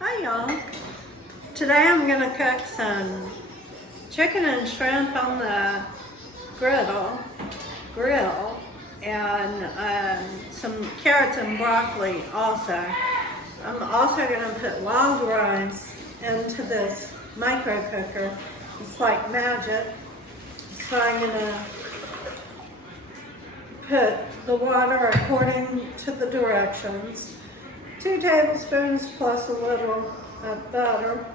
Hi y'all. Today I'm going to cook some chicken and shrimp on the griddle and some carrots and broccoli also. I'm also going to put wild rice into this micro cooker. It's like magic. So I'm going to put the water according to the directions. 2 tablespoons plus a little butter.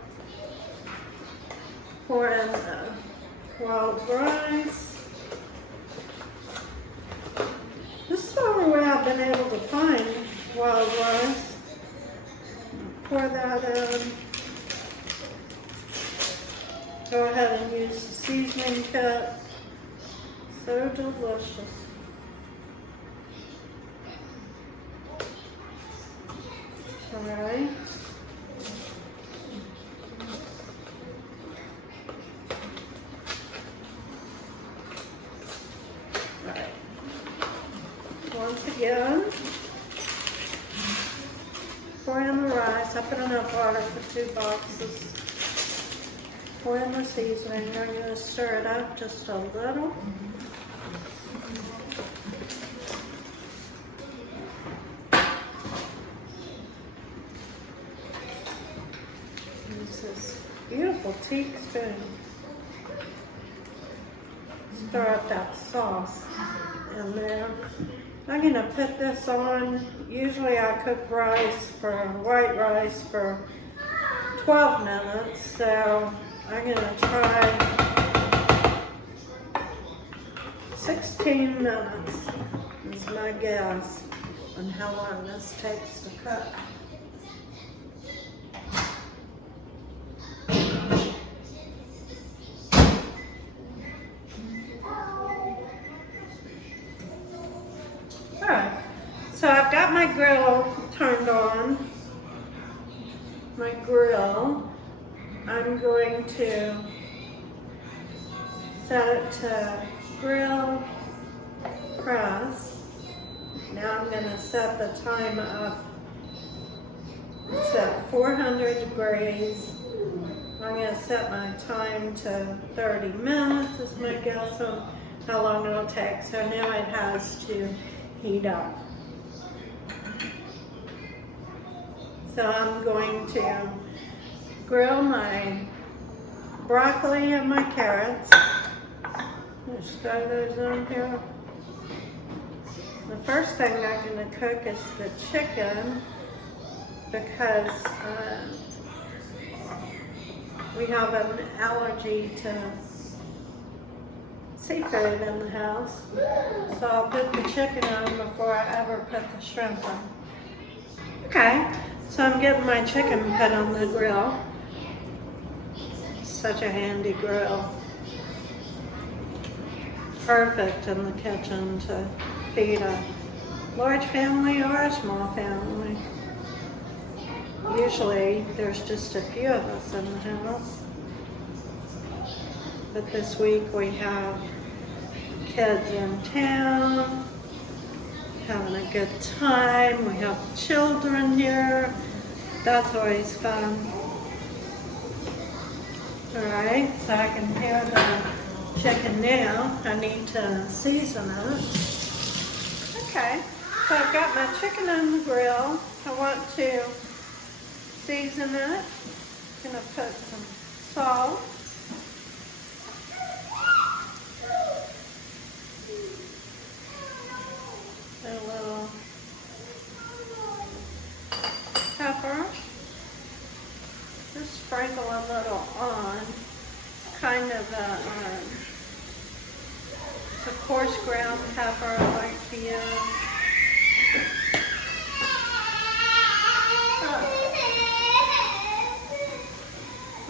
Pour in the wild rice. This is the only way I've been able to find wild rice. Pour that in. Go ahead and use the seasoning kit. So delicious. Alright. Once again, pour in the rice. I put enough water for 2 boxes. Pour in the seasoning. I'm going to stir it up just a little. This beautiful teak spoon. Stir up that sauce in there. I'm going to put this on. Usually I cook white rice for 12 minutes, so I'm going to try 16 minutes is my guess on how long this takes to cook. Alright, so I've got my grill turned on. My grill. I'm going to set it to grill press. Now I'm going to set the time up. It's at 400 degrees. I'm going to set my time to 30 minutes is my guess on how long it'll take. So now it has to heat up. So I'm going to grill my broccoli and my carrots. Just throw those on here. The first thing I'm going to cook is the chicken because we have an allergy to seafood in the house. So I'll put the chicken on before I ever put the shrimp on. Okay, so I'm getting my chicken put on the grill. Such a handy grill. Perfect in the kitchen to feed a large family or a small family. Usually there's just a few of us in the house. But this week we have kids in town, having a good time. We have children here. That's always fun. Alright, so I can hear the chicken now. I need to season it. Okay, so I've got my chicken on the grill. I want to season it. I'm going to put some salt. A little pepper. Just sprinkle a little on. Kind of it's a coarse ground pepper I like to use.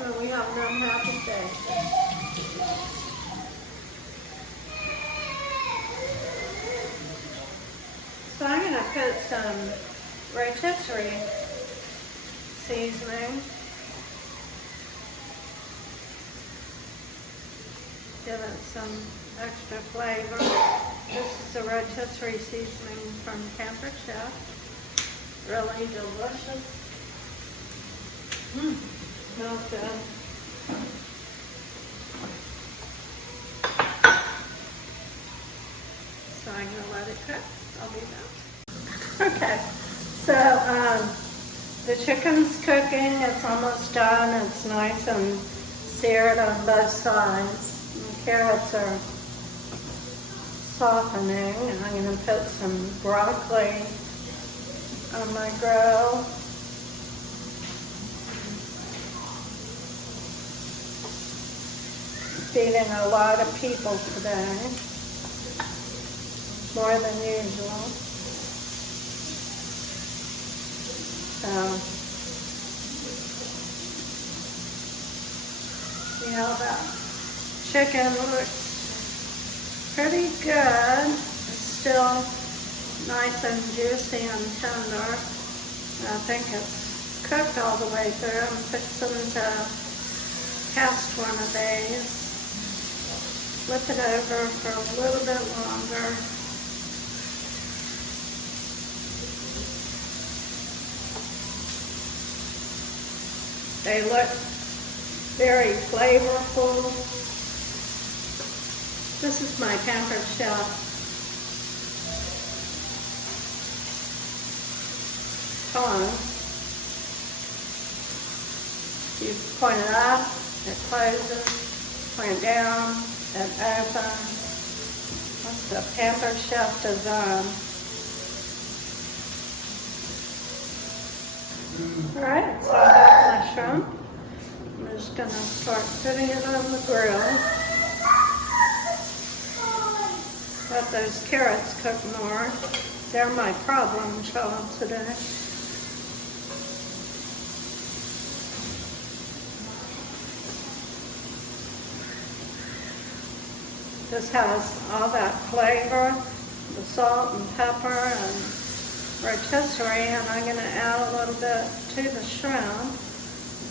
Oh, we have no happy day. So I'm going to put some rotisserie seasoning. Give it some extra flavor. This is a rotisserie seasoning from Camper Chef. Really delicious. Smells good. So I'm gonna let it cook. I'll be back. Okay, so the chicken's cooking. It's almost done. It's nice and seared on both sides. The carrots are softening. I'm gonna put some broccoli on my grill. Feeding a lot of people today, more than usual. So, you know, that chicken looks pretty good. It's still nice and juicy and tender. I think it's cooked all the way through. I'm fixing to cast one of these. Flip it over for a little bit longer. They look very flavorful. This is my pampered chef. Tongue. You point it up, it closes, point it down, and open. That's the pampered chef design. Alright, so I got my shrimp. I'm just gonna start putting it on the grill. Let those carrots cook more. They're my problem child today. This has all that flavor, the salt and pepper and rotisserie, and I'm going to add a little bit to the shrimp.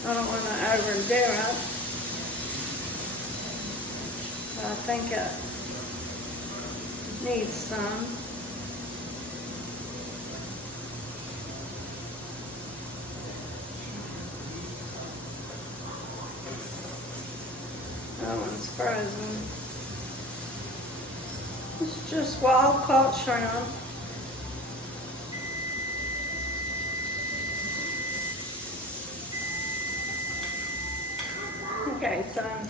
I don't want to overdo it. I think it needs some. That one's frozen. It's just wild caught shrimp. Okay, so I'm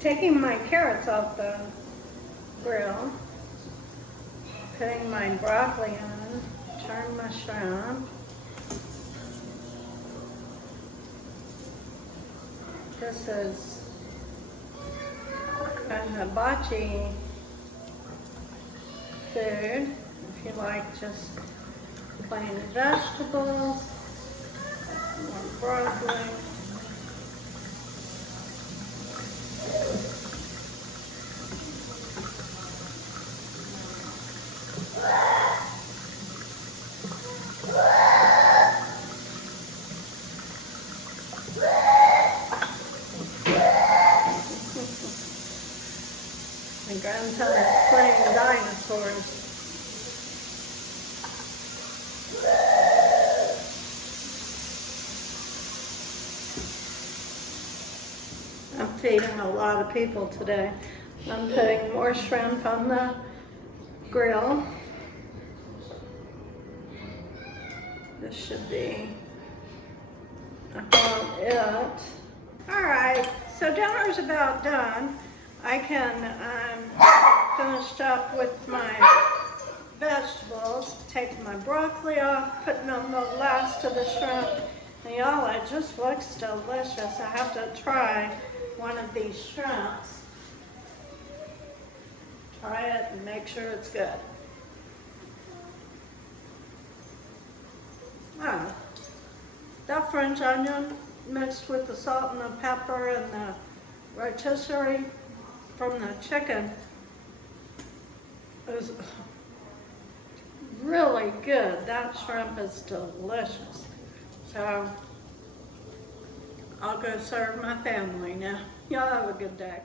taking my carrots off the grill, putting my broccoli in, turn my shrimp. This is a hibachi food, if you like just plain vegetables, more broccoli. My grandfather's playing dinosaurs. I'm feeding a lot of people today. I'm putting more shrimp on the grill. This should be about it. Alright, so dinner's about done. I can finish up with my vegetables, taking my broccoli off, putting on the last of the shrimp. And y'all, it just looks delicious. I have to try one of these shrimps. Try it and make sure it's good. Wow. That French onion mixed with the salt and the pepper and the rotisserie from the chicken is really good. That shrimp is delicious. So I'll go serve my family now. Y'all have a good day.